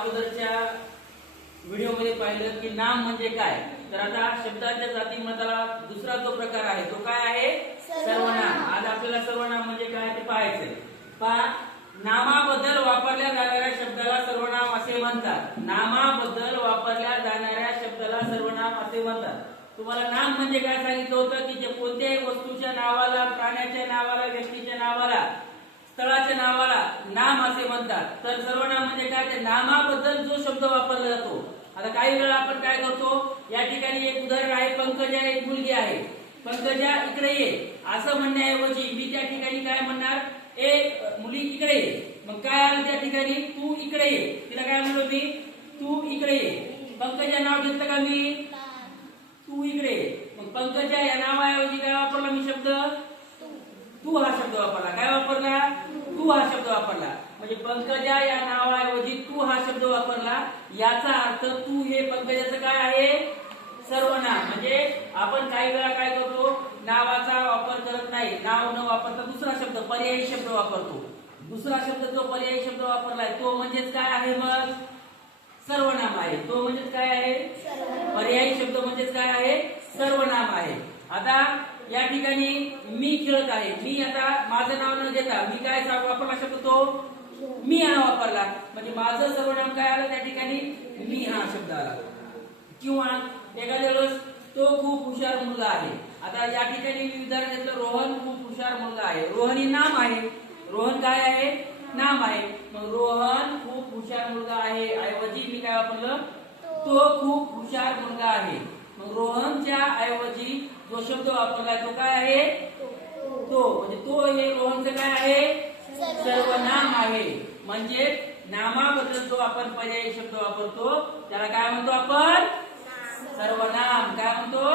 अगोदरच्या व्हिडिओमध्ये पाहिलं की नाम म्हणजे काय? तर आता शब्दाच्या जातीमताला दुसरा जो प्रकार आहे तो काय आहे? सर्वनाम. आज आपल्याला सर्वनाम म्हणजे काय ते पाहायचंय. पहा नामाबद्दल वापरल्या जाणाऱ्या शब्दाला सर्वनाम असे म्हणतात. नामाबद्दल वापरल्या जाणाऱ्या शब्दाला सर्वनाम असे म्हणतात. तुम्हाला नाम म्हणजे काय सांगितलं होतं? की जे कोणत्याही वस्तूच्या नावाला प्राण्याच्या नावाला व्यक्तीच्या नावाला स्थळाच्या नावाला नाम असे म्हणतात. तर सर्वनाम म्हणजे काय ते नामाबद्दल जो शब्द वापरला जातो. आता काही वेळा आपण काय करतो या ठिकाणी एक उदाहरण आहे पंकजा एक मुलगी आहे. पंकजा इकडे ये. असं म्हणण्याऐवजी मी त्या ठिकाणी काय म्हणणार ए मुली इकडे ये. मग काय आलं त्या ठिकाणी? तू इकडे ये. तिला काय म्हणलो मी? तू इकडे ये. पंकजा नाव घेतलं का मी? तू इकडे ये. मग पंकजा या नावाऐवजी काय वापरला मी शब्द? तू हा शब्द वापरला. काय वापरला? तू हा शब्द वापरला. म्हणजे पंकजा या नावाऐवजी तू हा शब्द वापरला. याचा अर्थ तू हे पंकजाचं काय आहे? सर्वनाम म्हणजे आपण काही वेळा काय करतो? नावाचा वापर करत नाही. नाव न वापरता दुसरा शब्द पर्यायी शब्द वापरतो. दुसरा शब्द जो पर्यायी शब्द वापरलाय. तो म्हणजेच काय आहे मग? सर्वनाम आहे. तो म्हणजेच काय आहे? पर्यायी शब्द म्हणजेच काय आहे? सर्वनाम आहे. आता या ठिकाणी मी खेळत आहे. मी आता माझं नाव न देता मी काय वापरला शब्द तो मी हा वापरला. म्हणजे माझं सर्वनाम काय आलं त्या ठिकाणी? मी हा शब्द आला. किंवा एखाद्या वेळेस तो खूप हुशार मुलगा आहे. आता या ठिकाणी मी विचार घेतलं रोहन खूप हुशार मुलगा आहे. रोहन हे नाम आहे. रोहन काय आहे? नाम आहे. मग रोहन खूप हुशार मुलगा आहे. ऐवजी मी काय वापरलं? तो खूप हुशार मुलगा आहे. मग रोहनच्या ऐवजी जो शब्द वापरला तो काय आहे? तो. म्हणजे तो हे रोहनचं काय आहे? सर्वनाम आहे. म्हणजे नामाबद्दल जो आपण पर्यायी शब्द वापरतो त्याला काय म्हणतो आपण? सर्वनाम काय म्हणतो?